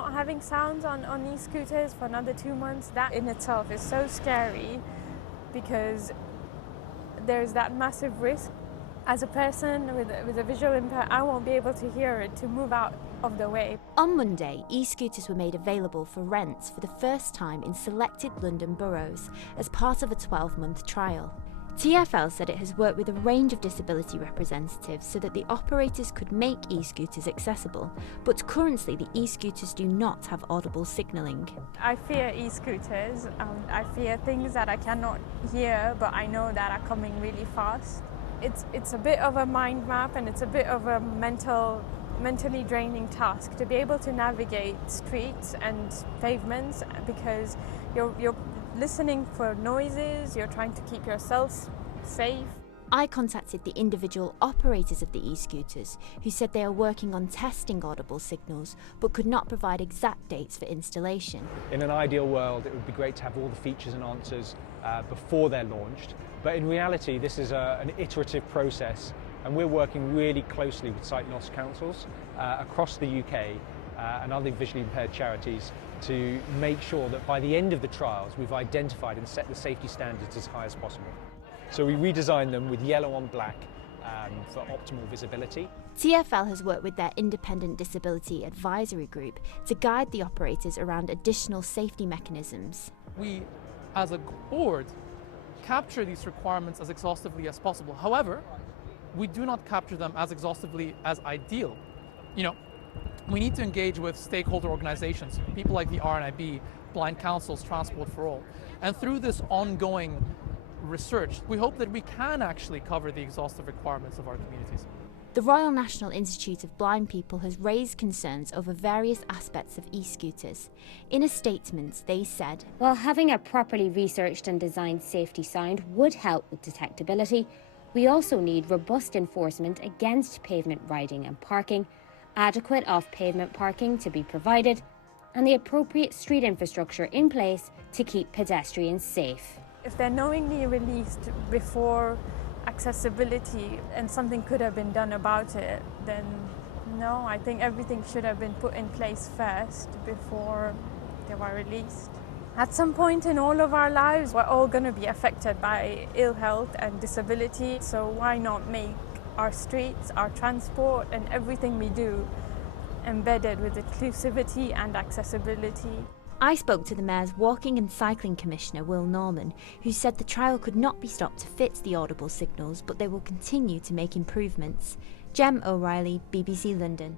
not having sounds on e-scooters for another 2 months, that in itself is so scary because there's that massive risk. As a person with a visual impairment, I won't be able to hear it to move out of the way. On Monday, e-scooters were made available for rent for the first time in selected London boroughs as part of a 12-month trial. TfL said it has worked with a range of disability representatives so that the operators could make e-scooters accessible, but currently the e-scooters do not have audible signalling. I fear e-scooters. I fear things that I cannot hear, but I know that are coming really fast. It's a bit of a mind map, and it's a bit of a mentally draining task to be able to navigate streets and pavements, because you're listening for noises, you're trying to keep yourself safe. I contacted the individual operators of the e-scooters, who said they are working on testing audible signals but could not provide exact dates for installation. In an ideal world, it would be great to have all the features and answers before they're launched, but in reality this is an iterative process, and we're working really closely with sight loss councils across the UK and other visually impaired charities to make sure that by the end of the trials we've identified and set the safety standards as high as possible. So we redesigned them with yellow on black for optimal visibility. TfL has worked with their independent disability advisory group to guide the operators around additional safety mechanisms. We, as a board, capture these requirements as exhaustively as possible. However, we do not capture them as exhaustively as ideal. We need to engage with stakeholder organizations, people like the RNIB, Blind Councils, Transport for All. And through this ongoing research, we hope that we can actually cover the exhaustive requirements of our communities. The Royal National Institute of Blind People has raised concerns over various aspects of e-scooters. In a statement, they said, "While having a properly researched and designed safety sound would help with detectability, we also need robust enforcement against pavement riding and parking, adequate off-pavement parking to be provided, and the appropriate street infrastructure in place to keep pedestrians safe." If they're knowingly released before accessibility and something could have been done about it, then no, I think everything should have been put in place first before they were released. At some point in all of our lives, we're all going to be affected by ill health and disability, so why not make our streets, our transport, and everything we do embedded with inclusivity and accessibility. I spoke to the Mayor's Walking and Cycling Commissioner, Will Norman, who said the trial could not be stopped to fit the audible signals, but they will continue to make improvements. Jem O'Reilly, BBC London.